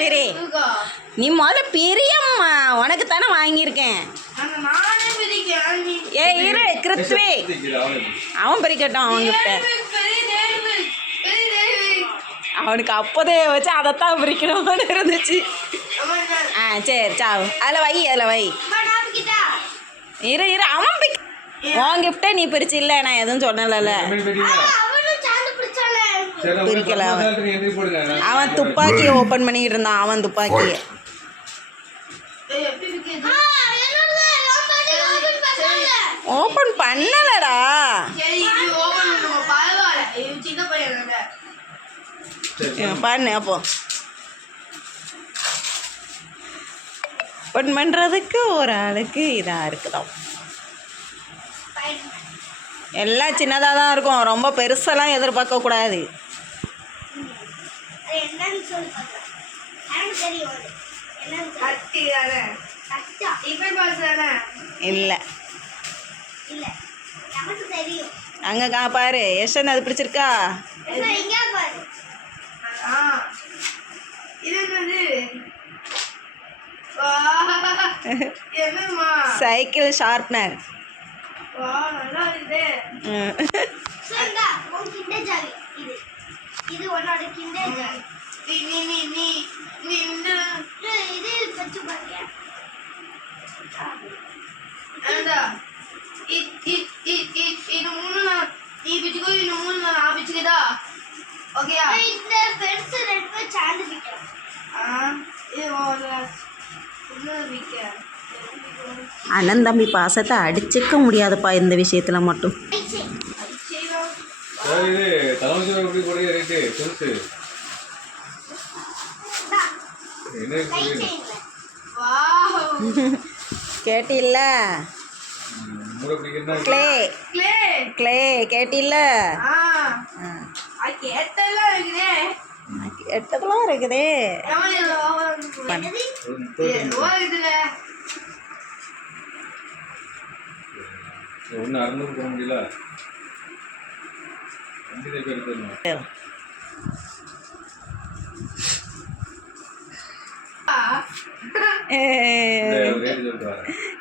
பிரி நீ முதல்ல பிரியம்மா உனக்கு தானே வாங்கியிருக்கேன் ஏ இரு கிருத்வி அவன் பிரிக்கட்டும் அவன்கிட்ட அவனுக்கு அப்போதே வச்சு அதைத்தான் பிரிக்கணும்னு இருந்துச்சு சரி சாவு அதில் வை இரு அவன் உன் கிஃப்டே நீ பிரிச்சு இல்லை நான் எதுவும் சொன்னல பிரிக்கல அவன் துப்பாக்கியை ஓப்பன் பண்ணிக்கிட்டு இருந்தான் அவன் துப்பாக்கியை ஓப்பன் பண்ணலடா பண்ணு அப்போ ஓப்பன் பண்ணுறதுக்கு ஒரு ஆளுக்கு இதாக இருக்குதான் எல்லாம் சின்னதாக தான் இருக்கும் ரொம்ப பெருசெல்லாம் எதிர்பார்க்கக்கூடாது இல்லை அங்கே பாரு யஷன் அது பிடிச்சிருக்கா சைக்கிள் ஷார்ப்னர் அண்ணன் தம்பி பாசத்தை அடிச்சுக்க முடியாதுப்பா இந்த விஷயத்துல மட்டும். கேட்டில்ல கிளே கிளே கேட்டில்ல எட்டதெல்லாம் இருக்குதே ஒன்று 600 போட முடியல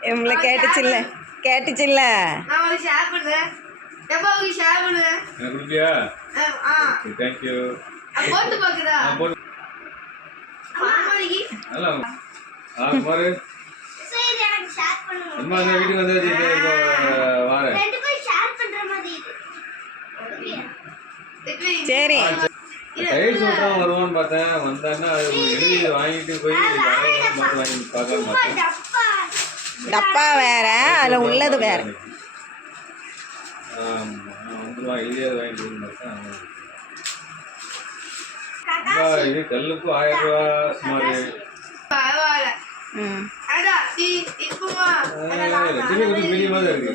எம்ல கேட்டுச்சுல்ல வீட்டுக்கு வந்து சரி டைல்ஸ் ஓட்டுறான் வருவான்னு பார்த்தேன் வந்தான்னா எழுதி வாங்கிட்டு போய் வாங்கி பார்க்க மாட்டேன் டப்பா வேற அதில் உள்ளது வேற வந்துடுவான் எழுதியாவது வாங்கிட்டு பார்த்தேன் இது கல்லுக்கு 1000 ரூபா சுமார் மீடியமாக தான் இருக்கு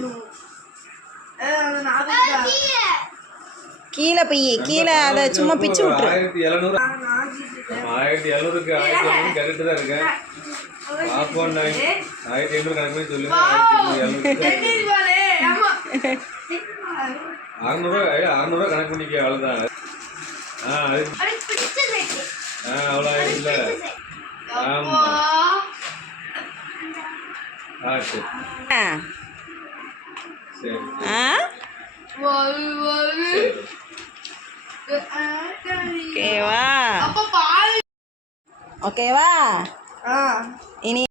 கீழே கீழே அதை சும்மா பிச்சு விட்டுரு 1700 கரெக்டு தான் இருக்கேன் 1500 கணக்கு பண்ணி சொல்லுங்க 600 கணக்கு பண்ணிக்க அவ்வளோதான் அவ்வளோ இல்லை ஆமாம் சரி சரி ஓகேவா இனி